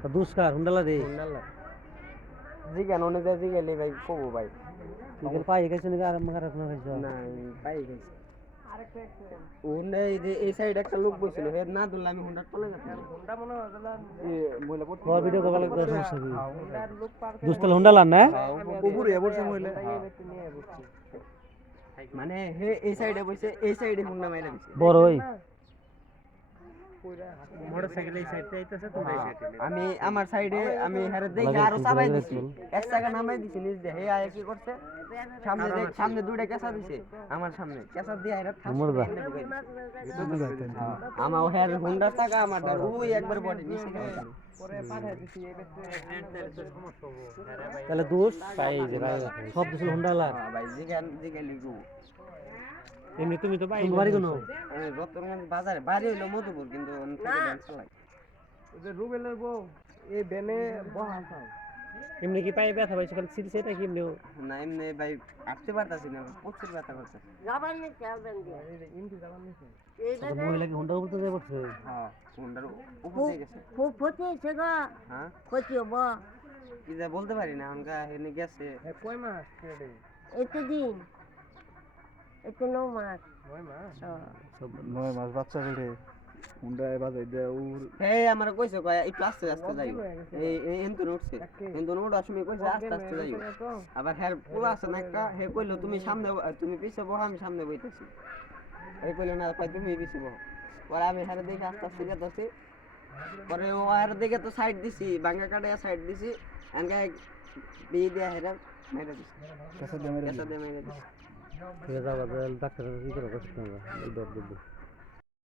তা দুষ্কার হুন্ডালা দে হুন্ডালা জি কেন ওনে যা জি গেলে ভাই কবো ভাই বিকেল পাই গেছে নাকি আর মার আপনার খাইছো না পাই গেছি হুন্ডা এই যে এই সাইড একটা লোক বসছিল হে না ধরলে আমি হুন্ডার তলে যেতাম হুন্ডা মনে হয় মহিলা পড়ছে তোমার ভিডিও কল করে সমস্যা কি দুষ্কাল হুন্ডালা না উপরে বসে মহিলা মানে হে এই সাইডে বসে এই সাইডে হুন্ডা মাইরা দিছে বড় ওই মোটরসাইকেল এই সাইডে আইতাছে তোমরা এই সাইডে আমি আমার সাইডে আমি হারে দেখে আরো চাবাই দিছি এক টাকা নামাই দিছি নিজ দিয়ে হে আয় কি করছে সামনে দুইটা কেঁচা দিছে আমার সামনে কেঁচা দিয়ে আইরা ঠাস করে এনে ঢুকাই দিছে আমার হের হুন্ডা টাকা আমার ধর ওই একবার বডি নিচে গেছে পরে পাঠাই দিছি এই তাহলে দোষ পাই যে ভাই সব দুষ্কাল হুন্ডালা ভাই জিগান লিখু এমনি তুমি তো বাইরে বাড়ি কোন আমি রতনগঞ্জ বাজারে বাড়ি হইলো মধুপুর কিন্তু ডান্স চালাই ওই যে রুবেলের বউ এই বেনে বহা খাও এমনি কি পাই ব্যথা পাইছো খালি সিটি সেটা কি এমনি না এমনি ভাই আসতে পারতাছি না প্রচুর ব্যথা করছে যাবার নি খেলবেন দিয়ে ইমতি যাবার নিছে মহিলা কি হুন্ডার উপর তো যাই পড়ছে হ্যাঁ হুন্ডার উপর দিয়ে গেছে খুব ফটিয়েছে গো হ্যাঁ ফটি হব কি যা বলতে পারি না আমকা হেনে গেছে কয় মাস এত দিন এত 9 মাস 9 মাস সব 9 মাস বাচ্চা রে হুন্ডায় বাজাই দে ওর এই আমার কইছে কয় একটু আস্তে আস্তে যাইও এই এনতো উঠছে এনতো ওঠার সময় কইছে আস্তে আস্তে যাইও আবার হের পোলা আছে না একটা হে কইলো তুমি সামনে তুমি পিছে বহো আমি সামনে বইতেছি এই কইলো না কই তুমি পিছে বহো পরে আমি হেরে দেখে আস্তে আস্তে যেতেছি পরে ও হেরে দেখে তো সাইড দিছি বাঙ্গা কাটে সাইড দিছি এনকা বিয়ে দিয়া হেরা মেরে দিছি কাছে দে মেরে কেসা দিয়ে মেরে দিছি ঠিক আছে যাও ডাক্তার কি করে কষ্ট না এই দর